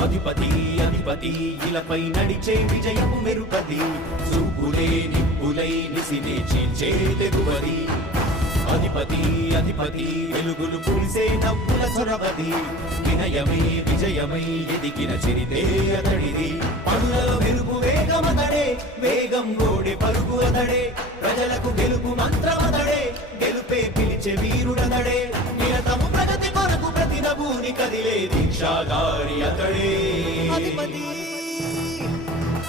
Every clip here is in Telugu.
అధిపతి అధిపతి ఇలపై నడిచే విజయము మెరుపది చూపులే నిప్పులై నిసినే చీల్చే తెగువది అధిపతి అధిపతి వెలుగులు పులిసే నవ్వుల చొరవది వినయమై విజయమై ఎదిగిన చరితే అతడిది పనులలో వెలుగు వేగమతడే వేగం గోడే పలుగు అతడే ప్రజలకు గెలుపు మంత్రమతడే గెలుపే పిలిచే వీరుడతడే నిరతము ప్రగతి కొరకు ప్రతి నభూని కదిలే దీక్షాగారి అతడే అధిపతి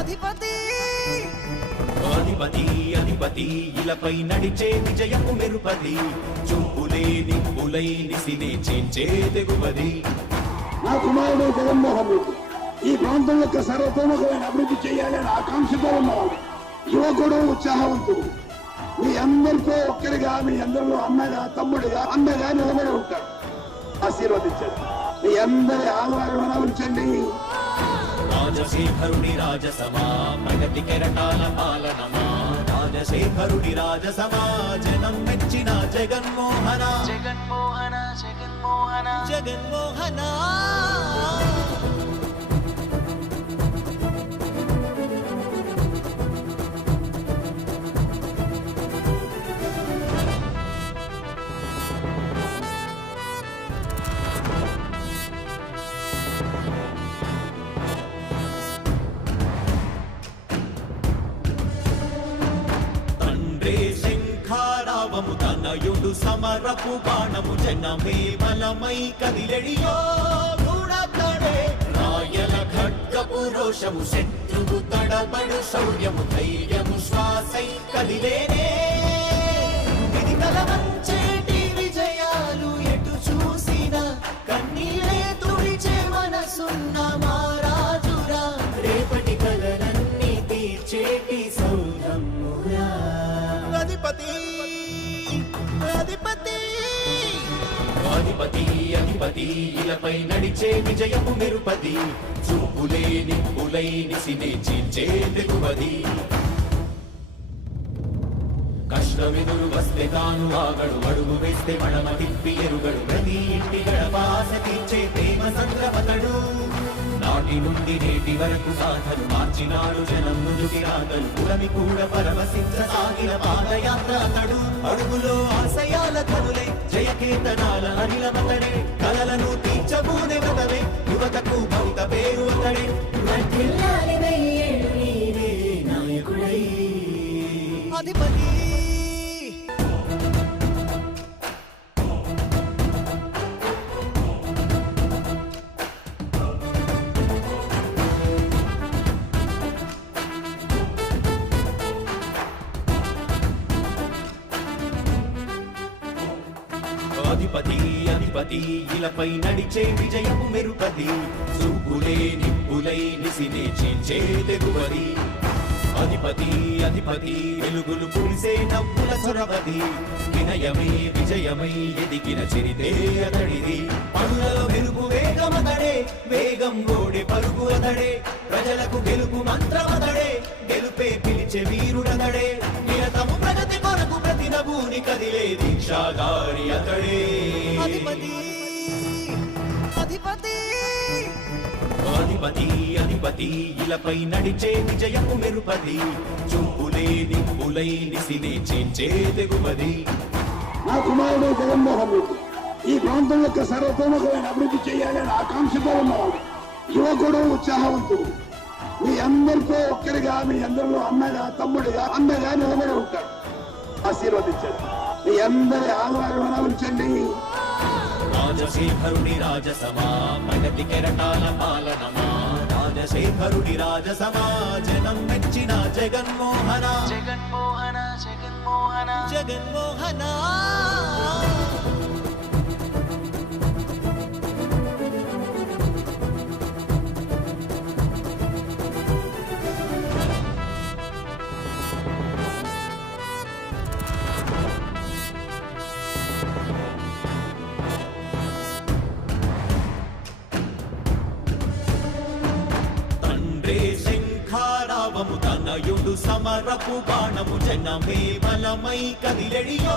అధిపతి అధిపతి అధిపతి ఇలపై నడిచే విజయము మెరుపది చూపులే నిప్పులై నిసినే చీల్చే తెగువది నా కుమారుడు జగన్మోహన్ రెడ్డి ఈ ప్రాంతం యొక్క సర్వతోముఖమైన అభివృద్ధి చేయాలని ఆకాంక్షతో ఉన్నవాడు యువకుడు ఉత్సాహవంతుడు మీ అందరితో ఒక్కరిగా మీ అందరిలో అన్నగా తమ్ముడిగా అండగా నిలబడి ఉంటాడు ఆశీర్వదించండి మీ అందరి ఆదరణ ఉంచండి రాజశేఖరుడి రాజసమా ప్రగతి కెరటాల పాలనమా రాజశేఖరుడి రాజసమా జనం మెచ్చిన జగన్మోహన జగన్మోహన జగన్మోహన జగన్మోహన శంఖారావము తనయుడు సమరపు బాణము జనమే బలమై కదిలెడియో గూఢతడే రాయల ఖడ్గపు రోషము శత్రువు తడబడు శౌర్యము ధైర్యము శ్వాసై కదిలేనే ఇది కలవంచేటి విజయాలు ఎటు చూసిన కన్నీలే తుడిచే మనసున్న మారాజురా రేపటి కలలన్నీ తీర్చేటి సౌధమురా అధిపతి అధిపతి అధిపతి అధిపతి ఇలపై నడిచే విజయము మెరుపది చూపులే నిప్పులై నిసినే చీల్చే తెగువది కష్టమెదురు వస్తే తాను ఆగడు అడుగు వేస్తే మడమ తిప్పి ఎరుగడు ప్రతి ఇంటి గడపాస తీర్చే ప్రేమ సంద్రపతడు నాటి నుండి నేటి వరకు సాధను మార్చినాడు జనం ముందుకి రాగలు పురమి కూడా పరవశించసాగిన పాదయాత్ర అతడు అడుగులో ఆశయాల కనులై జయకేతనాల అనిలమతడే కలలను తీర్చబూనే వ్రతమే యువతకు భవిత పేరు అతడే నాయకుడై అధిపతి అధిపతి అధిపతి ఇలపై నడిచే విజయము మెరుపది చూపులే నిప్పులై నిసినే చీల్చే తెగువది అధిపతి అధిపతి వెలుగులు పులిసే నవ్వుల చొరవది వినయమై విజయమై ఎదిగిన చరితే అతడిది పనులలో వెలుగు వేగమతడే వేగం గోడే పలుగు అతడే ప్రజలకు గెలుపు మంత్రమతడే గెలుపే పిలిచే వీరుడతడే నిరతము ప్రగతి కొరకు ప్రతి నభూని కదిలే దీక్షాగారి అతడే అధిపతి అధిపతి అధిపతి అధిపతి ఇలపై నడిచే విజయము మెరుపది చూపులే నిప్పులై నిసినే చీల్చే తెగువది నా కుమారుడు జగన్మోహన్ రెడ్డి ఈ ప్రాంతం యొక్క సర్వతోముఖమైన అభివృద్ధి చేయాలని ఆకాంక్షతో ఉన్నవాడు యువకుడు ఉత్సాహవంతుడు మీ అందరితో ఒక్కరిగా మీ అందరిలో అన్నగా తమ్ముడిగా అండగా నిలబడి ఉంటాడు ఆశీర్వదించండి మీ అందరి ఆదరణ ఉంచండి రాజశేఖరుడి రాజసమా ప్రగతి కెరటాల పాలనమా రాజశేఖరుడి రాజసమా జనం మెచ్చిన జగన్మోహన జగన్మోహన జగన్మోహన జగన్మోహన శంఖారావము తనయుడు సమరపు బాణము జనమే బలమై కదిలెడియో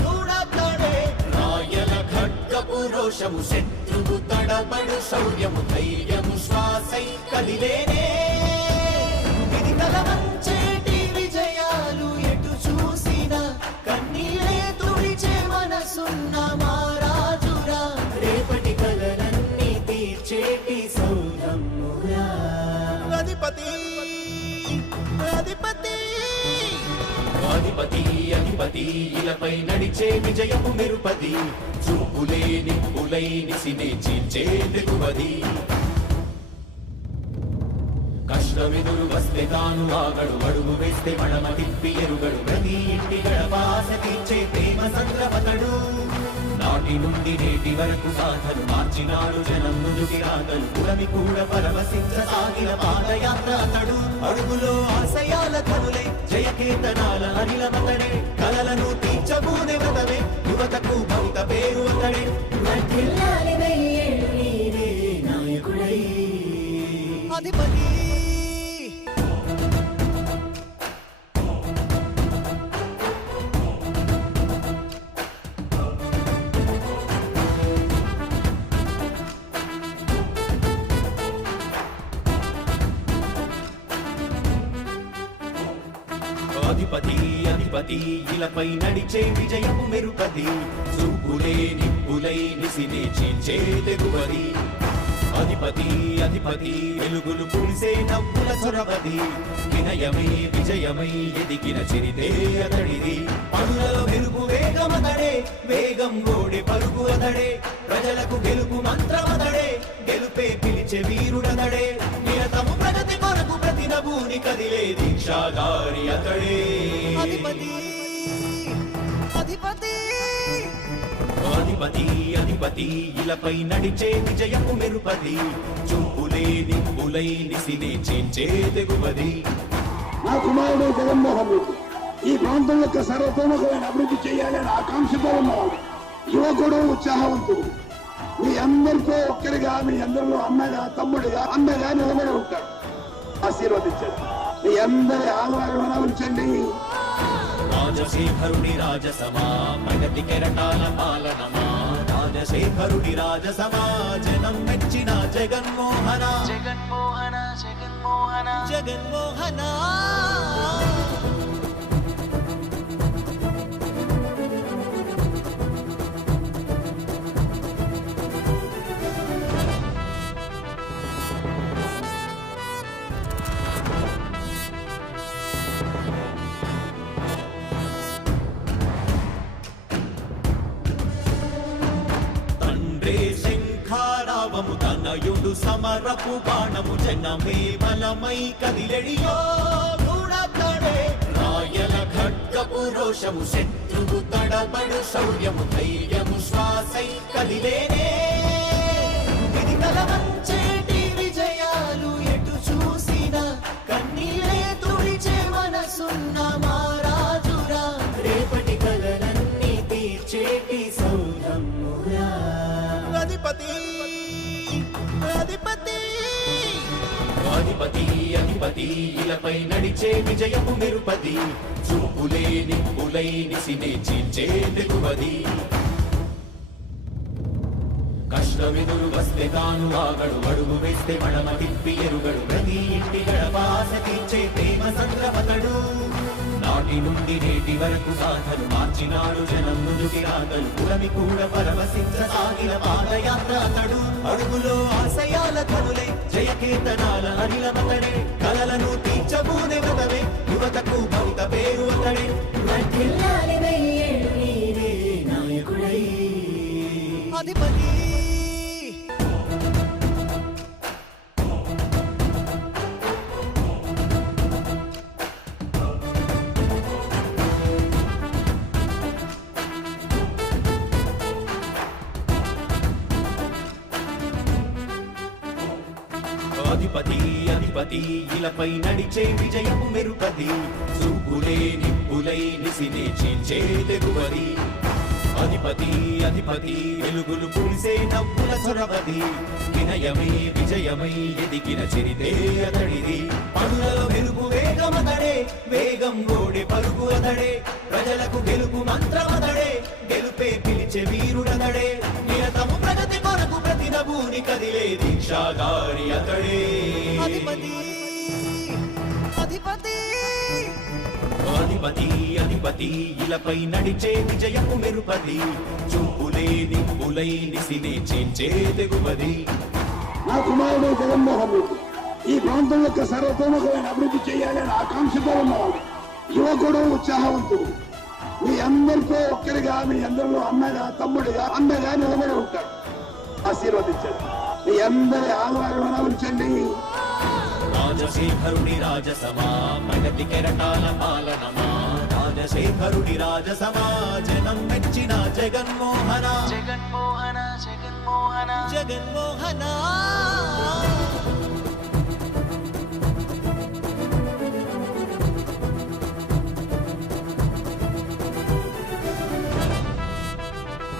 గూఢతడే రాయల ఖడ్గ ఖడ్గపు రోషము శత్రువు తడబడు శౌర్యము ధైర్యము శ్వాసై కదిలేనే ఇది కలవంచేటి విజయాలు ఎటు చూసినా కన్నీరే తుడిచే మనసున్న మారాజురా రేపటి కలలన్నీ తీర్చేటి సౌరమ్మురా అధిపతి అధిపతి అధిపతి అధిపతి ఇలపై నడిచే విజయము మెరుపది చూపులే నిప్పులై నిసినే చీల్చే తెగువది కష్టమెదురు వస్తే తాను ఆగడు అడుగు వేస్తే మడమ తిప్పి ఎరుగడు ప్రతి ఇంటి గడపాస తీర్చే ప్రేమ సంద్రపతడు నాటి నుండి నేటి వరకు సాధను మార్చినాడు జనం నుదుటి రాగలు పురమి కూడా పరవశించసాగిన పాదయాత్ర అతడు అడుగులో ఆశయాల కనులై జయకేతనాల అనిలమతడే కలలను తీర్చబూనే వ్రతమే యువతకు భవిత పేరు అతడే వర్ధిల్లాలి వెయ్యేళ్ళు నీవే నాయకుడై అధిపతి అధిపతి అధిపతి ఇలపై నడిచే విజయము మెరుపది చూపులే నిప్పులై నిసినే చీల్చే తెగువది అధిపతి అధిపతి వెలుగులు పులిసే నవ్వుల చొరవది వినయమై విజయమై ఎదిగిన చిరితే అతడిది పనులలో మెరుగు వేగమతడే వేగం ఓడి పరుగు అతడే ప్రజలకు గెలుపు మంత్రమతడే గెలుపే పిలిచే వీరుడతడే నిరతము ప్రగతి కొరకు ప్రతి నభూని కదిలే దీక్షాధారి అతడే అధిపతి అధిపతి అధిపతి అధిపతి ఇలపై నడిచే విజయము మెరుపది చూపులే నిప్పులై నిసినే చీల్చే తెగువది నా కుమారుడు జగన్మోహన్ రెడ్డి ఈ ప్రాంతం యొక్క సర్వతోముఖమైన అభివృద్ధి చేయాలని ఆకాంక్షతో ఉన్నవాడు యువకుడు ఉత్సాహవంతుడు మీ అందరితో ఒక్కరిగా మీ అందరిలో అన్నగా తమ్ముడిగా అన్నగా నిలబడి ఉంటాడు ఆశీర్వదించండి మీ అందరి ఆదరణ ఉంచండి రాజశేఖరుడి రాజసమా ప్రగతి కెరటాల పాలనమా రాజశేఖరుడి రాజసమా జనం మెచ్చిన జగన్మోహన జగన్మోహన జగన్మోహన జగన్మోహన తండ్రే శంఖారావము తనయుడు సమరపు బాణము జనమే బలమై కదిలెడియో గూడతడే రాయల ఖడ్గపు రోషము శత్రువు తడబడు శౌర్యము ధైర్యము శ్వాసై కదిలేనే ఇది కలవంచేటి విజయాలు ఎటు చూసినా కన్నీరే తుడిచే మనసున్న మారాజురా రేపటి కలలన్నీ తీర్చేటి సౌరమ్మురా అధిపతి అధిపతి అధిపతి అధిపతి ఇలపై నడిచే విజయము మెరుపది చూపులే నిప్పులై నిసినే చీల్చే తెగువది కష్టమెదురు వస్తే తాను ఆగడు అడుగు వేస్తే మడమ తిప్పి ఎరుగడు ప్రతి ఇంటి గడపాస తీర్చే ప్రేమ సంద్రపతడు నాటి నుండి నేటి వరకు సాధను మార్చినాడు జనం నుదుటి రాగలు పురమి కూడా పరవశించసాగిన పాదయాత్ర అతడు అడుగులో ఆశయాల కనులై జయకేతనాల అనిలమతడే కలలను తీర్చబూనే వ్రతమే యువతకు భవిత పేరు అతడే వర్ధిల్లాలి వెయ్యేళ్ళు నీవే నాయకుడై అధిపతి అధిపతి అధిపతి ఇలపై నడిచే విజయము మెరుపది చూపులే నిప్పులై నిసినే చీల్చే తెగువది అధిపతి అధిపతి వెలుగులు పూసే నవ్వుల చొరవది వినయమై విజయమై ఎదిగిన చరితే అతడిది పనులలో వెలుగు వేగమతడే వేగం గోడే పరుగు అతడే ప్రజలకు గెలుపు మంత్రమతడే గెలుపే పిలిచే వీరుడతడే నిరతము ప్రగతి కొరకు ప్రతి నభూని కదిలే దీక్షాగారి అతడే అధిపతి అధిపతి అధిపతి అధిపతి ఇలపై నడిచే విజయము మెరుపది చూపులే నిప్పులై నిసినే చేంచే తెగువది నా కుమారుడు జగన్మోహన్ రెడ్డి ఈ ప్రాంతం యొక్క సర్వతోముఖమైన అభివృద్ధి చేయాలని ఆకాంక్షతో ఉన్నవాడు యువకుడు ఉత్సాహవంతుడు మీ అందరితో ఒక్కరిగా మీ అందరిలో అన్నగా తమ్ముడిగా అండగా నిలబడి ఉంటాడు ఆశీర్వదించండి మీ అందరి ఆహ్వానం ఉంచండి రాజశేఖరుడి రాజసమా ప్రగతి కెరటాల పాలనమా రాజశేఖరుడి రాజసమా జనం మెచ్చిన జగన్మోహన జగన్మోహన జగన్మోహన జగన్మోహన